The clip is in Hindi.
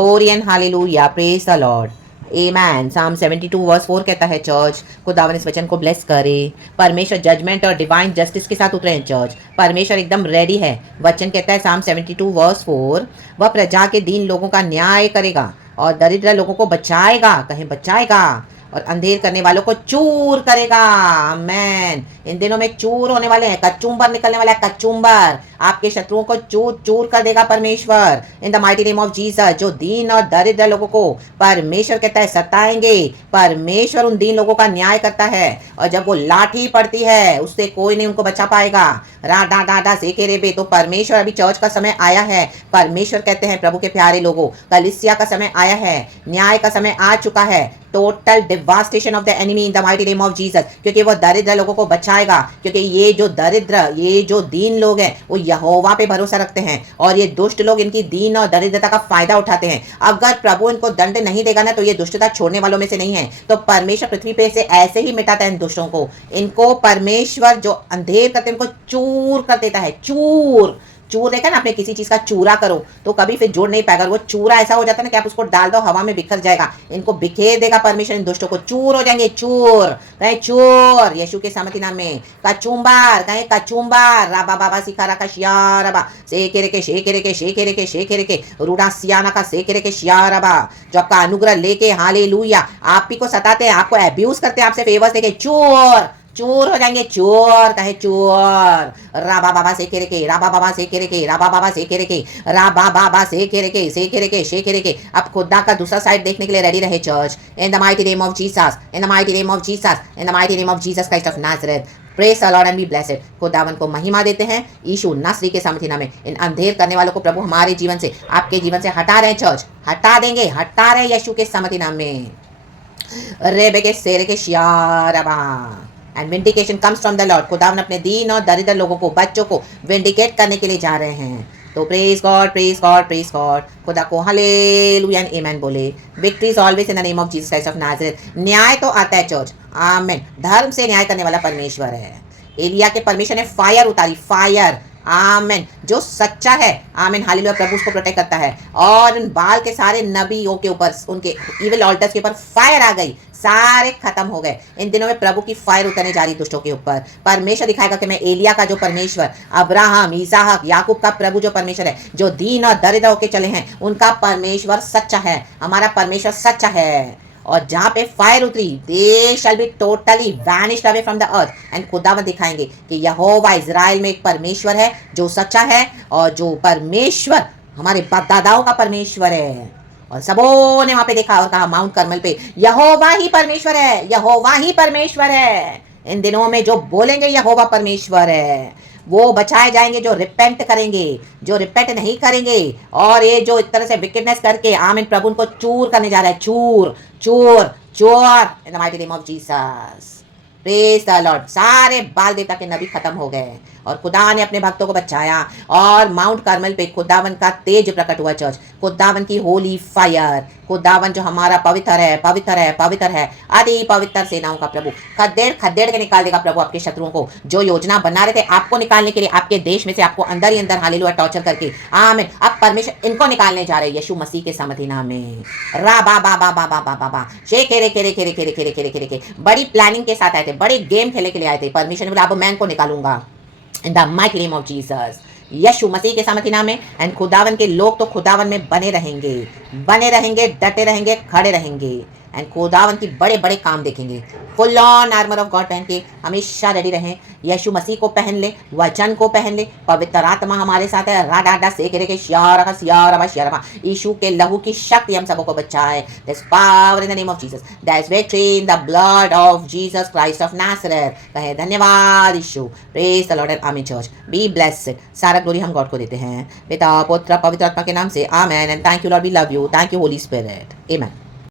Glory and hallelujah, praise the Lord. Amen. Psalm 72 verse 4 कहता है चर्च, खुदावन इस वचन को ब्लेस करे। परमेश्वर जजमेंट और डिवाइन जस्टिस के साथ उतरे हैं चर्च। परमेश्वर एकदम रेडी है। वचन कहता है साम 72 वर्स 4, वह प्रजा के दीन लोगों का न्याय करेगा और दरिद्र लोगों को बचाएगा, कहीं बचाएगा, और अंधेर करने वालों को चूर करेगा। आमेन। इन दिनों में चूर होने वाले हैं, कचुम्बर निकलने वाला है, कचुम्बर। आपके शत्रुओं को चूर चूर कर देगा परमेश्वर इन the mighty name of Jesus. जो दीन और दरिद्र लोगों को परमेश्वर कहता है सताएंगे, परमेश्वर उन दीन लोगों का न्याय करता है। और जब वो लाठी पड़ती है उससे कोई नहीं उनको बचा पाएगा। रा डा डा डा से के रे बे। तो परमेश्वर, अभी चर्च का समय आया है। परमेश्वर कहते हैं प्रभु के प्यारे लोगों, कलीसिया का समय आया है, न्याय का समय आ चुका है। Total devastation of the enemy in the mighty name of Jesus. क्योंकि वो दरिद्र लोगों को बचाएगा। क्योंकि ये जो दरिद्र, ये जो दीन लोग हैं वो यहोवा पे भरोसा रखते हैं, और ये दुष्ट लोग इनकी दीन और दरिद्रता का फायदा उठाते हैं। अगर प्रभु इनको दंड नहीं देगा ना, तो ये दुष्टता छोड़ने वालों में से नहीं है। तो परमेश्वर पृथ्वी पे से ऐसे ही मिटाता है इन दुष्टों को। इनको परमेश्वर जो अंधेर करते हैं उनको चूर कर देता है। चूर चूर देखा ना आपने, किसी चीज का चूरा करो तो कभी फिर जोड़ नहीं पाएगा। वो चूरा ऐसा हो जाता है ना कि आप उसको डाल दो हवा में बिखर जाएगा। इनको बिखेर देगा परमेश्वर, इन दुष्टों को चूर हो जाएंगे। चूर कहे चूर यीशु के सामर्थी नाम में। कचुम्बार कहे कचुम्बार। राबा बाबा सिखारा का शियारबा सेकेरे के शेकेरे के शेकेरे के शेकेरे के रूडा सियाना का सेकेरे के शियारबा। जो आपका अनुग्रह लेके हालेलुया आप ही को सताते हैं, आपको अब्यूज करते हैं, आपसे फेवर्स देके चूर चूर हो जाएंगे। चोर कहे चोर। राबा बाबा से केरे के, राबा बाबा से केरे के, राबा बाबा से केरे के, राबा बाबा से केरे के, से केरे के, शे केरे के। अब खुदा का दूसरा साइड देखने के लिए रेडी रहे church in the mighty name of Jesus, in the mighty name of Jesus, in the mighty name of Jesus Christ of Nazareth. Praise the Lord and be blessed. खुदावन को महिमा देते हैं यीशु नासरी के सामर्थी नाम में। इन अंधेर करने वालों को प्रभु हमारे जीवन से, आपके जीवन से हटा रहे हैं चर्च, हटा देंगे, हटा रहे यीशु के सामर्थी नाम में। रेबे के सेरे के शियारबा। And vindication comes from the Lord. खुदावन अपने दीन और दरिद्र लोगों को, बच्चों को विंडिकेट करने के लिए जा रहे हैं। तो praise God, praise God, praise God. खुदा को हालेलुया एंड आमेन बोले। Victory is always in the name of Jesus Christ of Nazareth. न्याय तो आता है चर्च, आमेन। धर्म से न्याय करने वाला परमेश्वर है। एलिया के परमेश्वर ने फायर उतारी, फायर, आमेन। जो सच्चा है, आमेन, हालेलुया, प्रभु उसको प्रोटेक्ट करता है। और उन बाल के सारे नबियों के ऊपर, उनके इविल ऑल्टर्स के ऊपर फायर आ गई, सारे खत्म हो गए। इन दिनों में प्रभु की फायर उतरने जा रही दुष्टों के ऊपर। परमेश्वर दिखाएगा कि मैं एलिया का जो परमेश्वर, अब्राहम, इसहाक, याकूब का प्रभु जो परमेश्वर है, जो दीन और दरिद्र होके चले हैं, उनका परमेश्वर सच्चा है। हमारा परमेश्वर सच्चा है। और जहाँ पे फायर उतरी, they shall be totally vanished away from the earth. And खुदावंद दिखाएंगे कि यहोवा इजराइल में एक परमेश्वर है जो सच्चा है, और जो परमेश्वर हमारे बाप दादाओं का परमेश्वर है। और सबों ने वहां पे देखा और कहा माउंट करमल पे, यहोवा ही परमेश्वर है, यहोवा ही परमेश्वर है। इन दिनों में जो बोलेंगे यहोवा परमेश्वर है, वो बचाए जाएंगे। जो रिपेंट करेंगे, जो रिपेंट नहीं करेंगे, और ये जो इस तरह से विकेटनेस करके, आमीन, प्रभु उनको चूर करने जा रहा है। चूर चूर चूर इन the mighty name of Jesus. Praise the Lord. सारे बाल देवता के नबी खत्म हो गए और खुदा ने अपने भक्तों को बचाया। और माउंट कार्मल पे खुदावन का तेज प्रकट हुआ चर्च। खुदावन की होली फायर, खुदावन जो हमारा पवित्र है, पवित्र है, पवित्र है, अति पवित्र सेनाओं का प्रभु। खदेड़ खदेड़ के निकाल देगा प्रभु आपके शत्रुओं को। जो योजना बना रहे थे आपको निकालने के लिए, आपके देश में से, आपको अंदर ही अंदर हालेलुया टॉर्चर करके, आमीन, अब परमेश्वर इनको निकालने जा रहे हैं यीशु मसीह के सामर्थी नाम में। रा बा बा बा बा बा बा बा बा शे केरे केरे केरे केरे केरे केरे केरे के। बड़ी प्लानिंग के साथ आए थे, बड़े गेम खेलने के लिए आए थे। परमेश्वर ने बोला अब मैं इनको निकालूंगा in the mighty name of Jesus, यीशु मसीह के सामर्थी नाम में। एंड खुदावन के लोग तो खुदावन में बने रहेंगे, बने रहेंगे, डटे रहेंगे, खड़े रहेंगे। एंड खुदावन की बड़े बड़े काम देखेंगे। Full on armour of God पहन के हमेशा रेडी रहें। यीशु मसीह को पहन ले, वचन को पहन ले, पवित्र आत्मा हमारे साथ है। राडा से के श्यारा श्यारा श्यारा। यीशु के लहू की शक्ति हम सबको बचाए। There is power in the name of Jesus, there is victory in the blood of Jesus Christ of Nazareth. कहे धन्यवाद यीशु। Praise the Lord and amen church. Be blessed. सारा ग्लोरी हम गॉड को देते हैं, पिता, पुत्र, पवित्र आत्मा के नाम से, amen. And thank you Lord, we love you. Thank you Holy Spirit, amen.